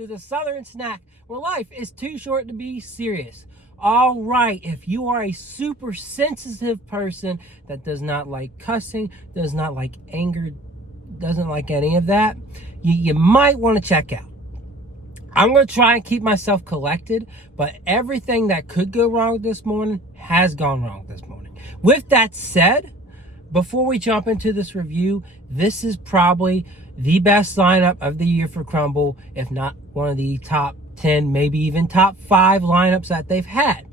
to the Southern Snack, where life is too short to be serious. All right, if you are a super sensitive person that does not like cussing, does not like anger, doesn't like any of that, you might want to check out. I'm going to try and keep myself collected, but everything that could go wrong this morning has gone wrong this morning. With that said, before we jump into this review, this is probably the best lineup of the year for Crumbl, if not one of the top 10, maybe even top 5 lineups that they've had.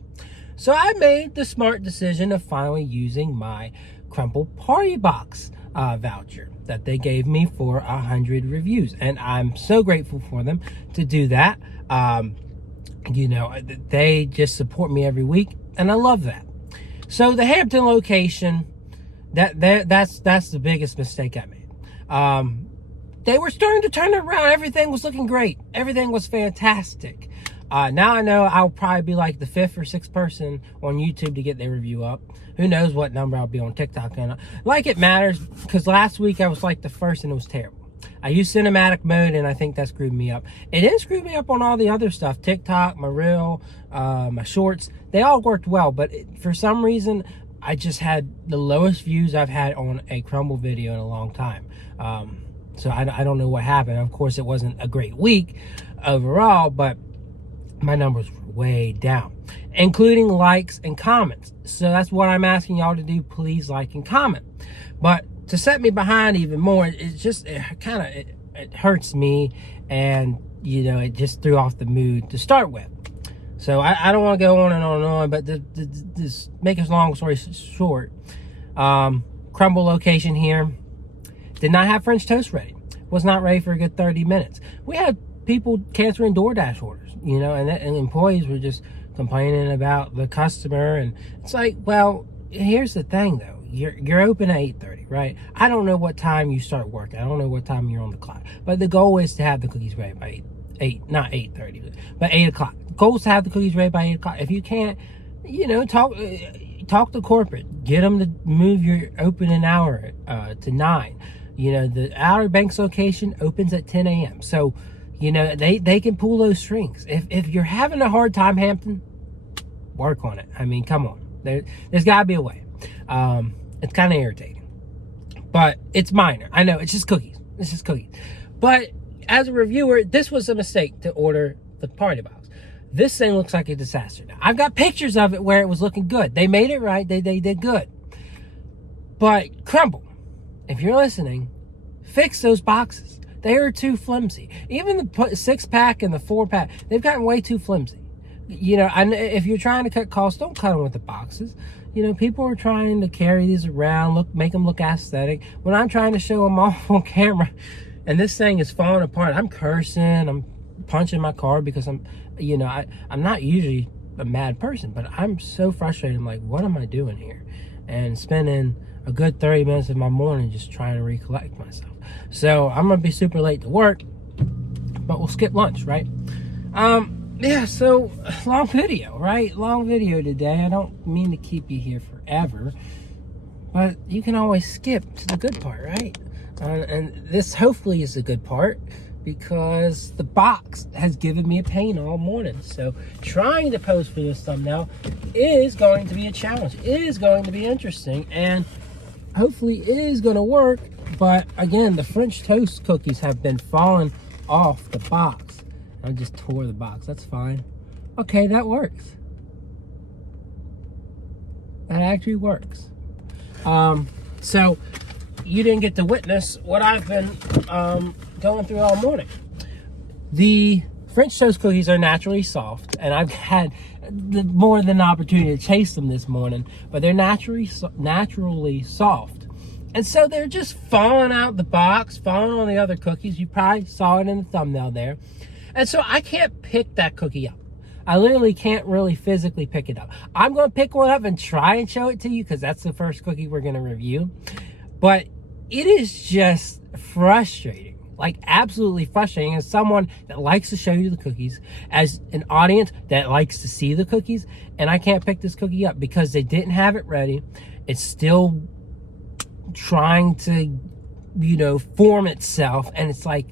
So I made the smart decision of finally using my Crumbl Party Box voucher that they gave me for 100 reviews, and I'm so grateful for them to do that. You know, they just support me every week, and I love that. So the Hampton location, that's the biggest mistake I made. They were starting to turn it around. Everything was looking great. Everything was fantastic. Now I know I'll probably be like the 5th or 6th person on YouTube to get their review up. Who knows what number I'll be on TikTok. And like it matters, because last week I was like the 1st and it was terrible. I used cinematic mode and I think that screwed me up. It didn't screw me up on all the other stuff. TikTok, my reel, my shorts, they all worked well. But for some reason, I just had the lowest views I've had on a Crumbl video in a long time. So I don't know what happened. Of course, it wasn't a great week overall, but my numbers were way down, including likes and comments. So that's what I'm asking y'all to do. Please like and comment. But to set me behind even more, it hurts me, and you know, it just threw off the mood to start with. So I don't want to go on and on and on, but this make a long story short, Crumbl location here did not have French toast ready. Was not ready for a good 30 minutes. We had people canceling DoorDash orders, you know, and employees were just complaining about the customer. And it's like, well, here's the thing though. You're open at 8:30, right? I don't know what time you start working. I don't know what time you're on the clock. But the goal is to have the cookies ready by 8, not 8:30, but 8 o'clock. The goal is to have the cookies ready by 8 o'clock. If you can't, you know, talk to corporate. Get them to move your opening hour to 9. You know, the Outer Banks location opens at 10 a.m. So, you know, they can pull those strings. If you're having a hard time, Hampton, work on it. I mean, come on. There's got to be a way. It's kind of irritating. But it's minor. I know, it's just cookies. It's just cookies. But as a reviewer, this was a mistake to order the party box. This thing looks like a disaster now. I've got pictures of it where it was looking good. They made it right. They did good. But Crumbl, if you're listening, fix those boxes. They are too flimsy. Even the 6-pack and the 4-pack, they've gotten way too flimsy. You know, and if you're trying to cut costs, don't cut them with the boxes. You know, people are trying to carry these around, make them look aesthetic. When I'm trying to show them off on camera, and this thing is falling apart, I'm cursing, I'm punching my card because I'm not usually a mad person, but I'm so frustrated. I'm like, what am I doing here? And spending a good 30 minutes of my morning just trying to recollect myself. So I'm gonna be super late to work, but we'll skip lunch, right? Yeah, so long video, right? Long video today. I don't mean to keep you here forever, but you can always skip to the good part, right? And this hopefully is the good part, because the box has given me a pain all morning. So trying to post for this thumbnail is going to be a challenge. It is going to be interesting, and hopefully it is going to work. But again, the French toast cookies have been falling off the box. I just tore the box. That's fine. Okay, that works. That actually works. So you didn't get to witness what I've been going through all morning. The French toast cookies are naturally soft, and I've had more than an opportunity to taste them this morning, but they're naturally soft. And so they're just falling out the box, falling on the other cookies. You probably saw it in the thumbnail there. And so I can't pick that cookie up. I literally can't really physically pick it up. I'm going to pick one up and try and show it to you, because that's the first cookie we're going to review. But it is just frustrating, like absolutely frustrating, as someone that likes to show you the cookies, as an audience that likes to see the cookies, and I can't pick this cookie up because they didn't have it ready. It's still trying to, you know, form itself, and it's like,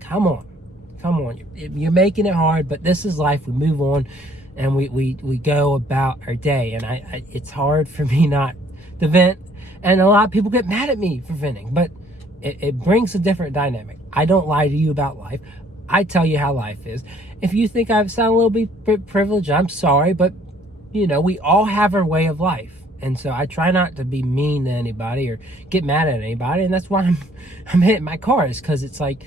come on, Come on, you're making it hard, but this is life. We move on, and we go about our day. And it's hard for me not to vent, and a lot of people get mad at me for venting, but it brings a different dynamic. I don't lie to you about life. I tell you how life is. If you think I sound a little bit privileged, I'm sorry, but you know, we all have our way of life. And so I try not to be mean to anybody or get mad at anybody. And that's why I'm hitting my cars, because it's like,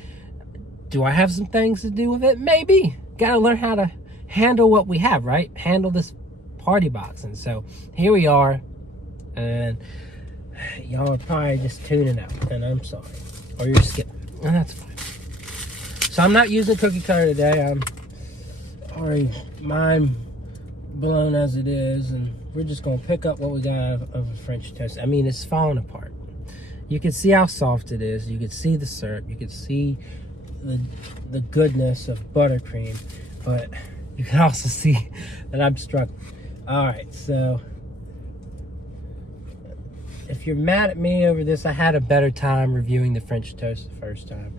do I have some things to do with it? Maybe. Got to learn how to handle what we have, right? Handle this party box. And so here we are. And y'all are probably just tuning out. And I'm sorry. Or you're skipping. And that's fine. So I'm not using cookie cutter today. I'm already mind blown as it is, and we're just gonna pick up what we got of a French toast. I mean, it's falling apart. You can see how soft it is. You can see the syrup. You can see the goodness of buttercream, but you can also see that I'm struggling. All right, so if you're mad at me over this, I had a better time reviewing the French toast the first time.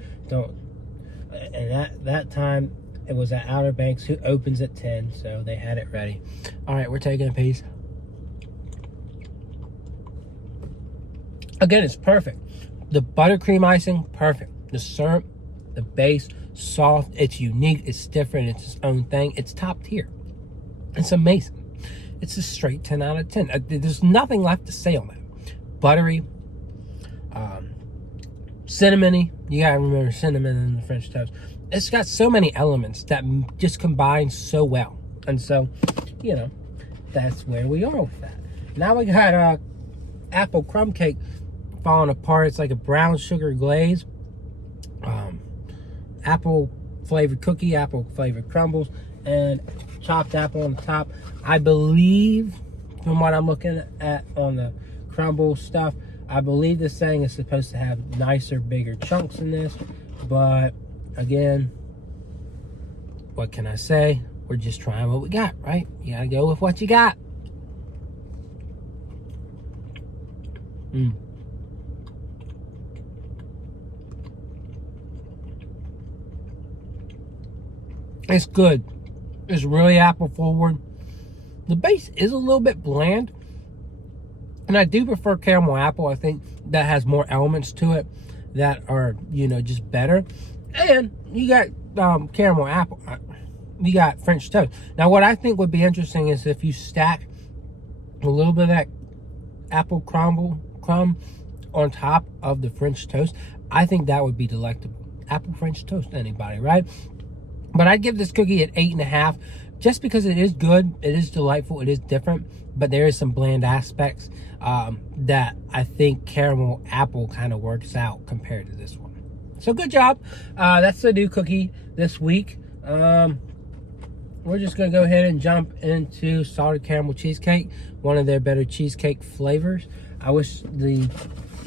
And that time it was at Outer Banks, who opens at 10, so they had it ready. All right, we're taking a piece. Again, it's perfect. The buttercream icing, perfect. The syrup, the base, soft. It's unique. It's different. It's its own thing. It's top tier. It's amazing. It's a straight 10 out of 10. There's nothing left to say on that. Buttery, cinnamony. You gotta remember cinnamon in the French toast. It's got so many elements that just combine so well. And so, you know, that's where we are with that. Now we got apple crumb cake falling apart. It's like a brown sugar glaze. Apple flavored cookie, apple flavored crumbles, and chopped apple on the top. I believe, from what I'm looking at on the Crumbl stuff, I believe this thing is supposed to have nicer, bigger chunks in this. But again, what can I say? We're just trying what we got, right? You gotta go with what you got. It's good. It's really apple forward. The base is a little bit bland, and I do prefer caramel apple. I think that has more elements to it that are, you know, just better. And you got caramel apple. You got French toast. Now, what I think would be interesting is if you stack a little bit of that apple crumb on top of the French toast. I think that would be delectable. Apple French toast, anybody, right? But I'd give this cookie an 8.5, just because it is good, it is delightful, it is different, but there is some bland aspects that I think caramel apple kind of works out compared to this one. So good job. That's the new cookie this week. We're just gonna go ahead and jump into salted caramel cheesecake, one of their better cheesecake flavors. I wish the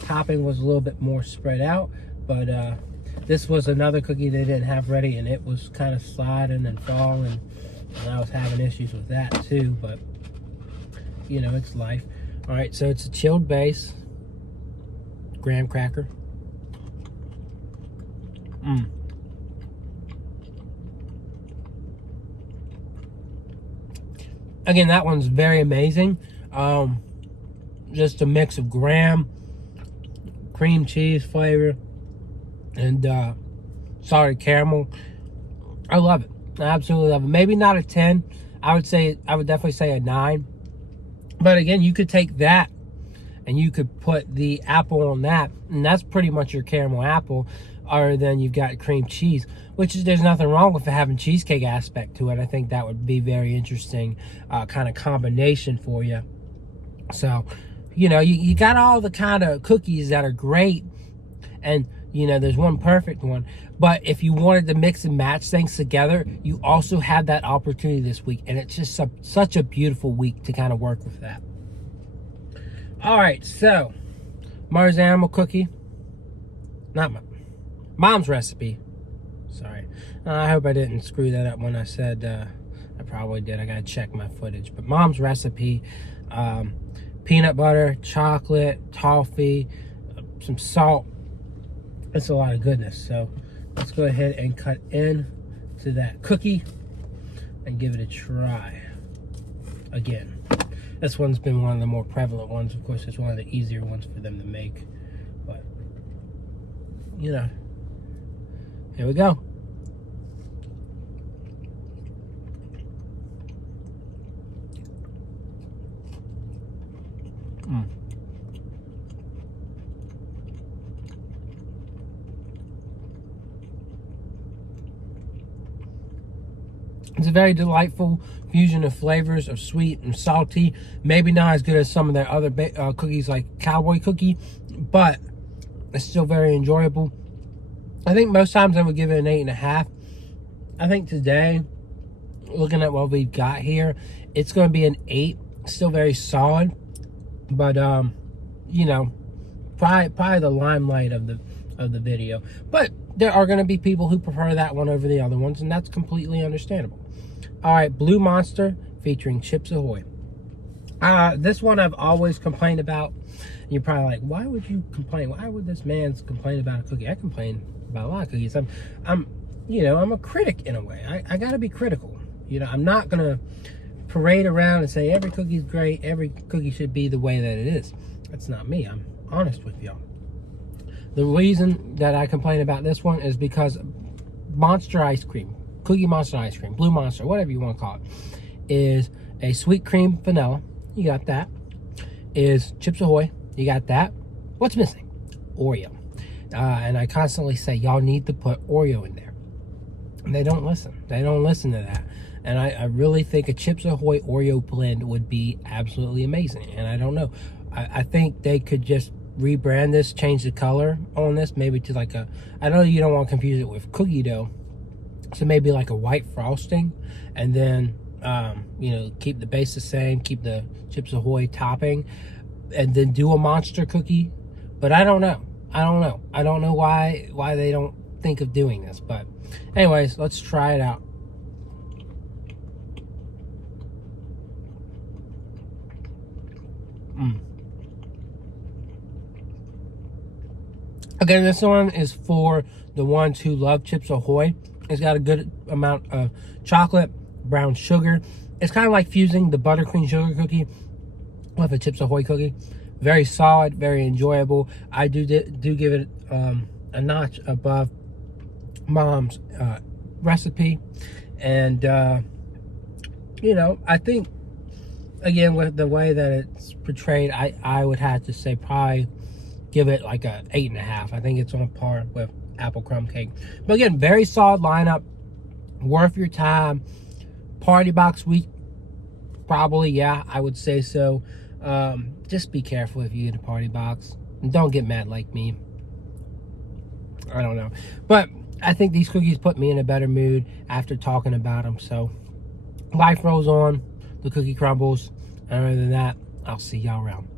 topping was a little bit more spread out, but this was another cookie they didn't have ready, and it was kind of sliding and falling, and I was having issues with that too, but you know, it's life. All right, so it's a chilled base, graham cracker. Again, that one's very amazing. Just a mix of graham, cream cheese flavor, and salted caramel. I love it. I absolutely love it. Maybe not a 10. I would definitely say a 9. But again, you could take that and you could put the apple on that, and that's pretty much your caramel apple. Other than you've got cream cheese, which is, there's nothing wrong with having cheesecake aspect to it. I think that would be very interesting kind of combination for you. So, you know, you got all the kind of cookies that are great, and you know, there's one perfect one. But if you wanted to mix and match things together, you also have that opportunity this week, and it's just such a beautiful week to kind of work with that. All right, so Mars Animal cookie, not Mom's recipe. Sorry. I hope I didn't screw that up when I said, I probably did. I gotta check my footage. But Mom's recipe, peanut butter, chocolate, toffee, some salt. It's a lot of goodness. So let's go ahead and cut in to that cookie and give it a try. Again, this one's been one of the more prevalent ones. Of course, it's one of the easier ones for them to make. But, you know, here we go. It's a very delightful fusion of flavors of sweet and salty. Maybe not as good as some of their other cookies like Cowboy Cookie, but it's still very enjoyable. I think most times I would give it an 8.5. I think today, looking at what we've got here, it's going to be an 8. Still very solid, but you know, probably the limelight of the video. But there are going to be people who prefer that one over the other ones, and that's completely understandable. All right, Blue Monster featuring Chips Ahoy. This one I've always complained about. You're probably like, why would you complain? Why would this man complain about a cookie? I complain about a lot of cookies. I'm a critic in a way. I gotta be critical. You know, I'm not gonna parade around and say every cookie's great, every cookie should be the way that it is. That's not me. I'm honest with y'all. The reason that I complain about this one is because Monster ice cream, Cookie Monster ice cream, Blue Monster, whatever you want to call it, is a sweet cream vanilla. You got that. Is Chips Ahoy. You got that. What's missing? Oreo. And I constantly say, y'all need to put Oreo in there. And they don't listen. They don't listen to that. And I really think a Chips Ahoy Oreo blend would be absolutely amazing. And I don't know. I think they could just rebrand this, change the color on this, maybe to like a, I know you don't want to confuse it with cookie dough, so maybe like a white frosting, and then you know, keep the base the same, keep the Chips Ahoy topping, and then do a monster cookie. But I don't know why they don't think of doing this. But anyways, let's try it out. Again, this one is for the ones who love Chips Ahoy. It's got a good amount of chocolate, brown sugar. It's kind of like fusing the buttercream sugar cookie with a Chips Ahoy cookie. Very solid, very enjoyable. I do give it a notch above Mom's recipe. And, you know, I think, again, with the way that it's portrayed, I would have to say probably give it like a 8.5. I think it's on par with apple crumb cake. But again, very solid lineup, worth your time. Party box week, probably, yeah, I would say so. Just be careful if you get a party box, and don't get mad like me. I don't know, but I think these cookies put me in a better mood after talking about them. So life rolls on, the cookie crumbles, and other than that, I'll see y'all around.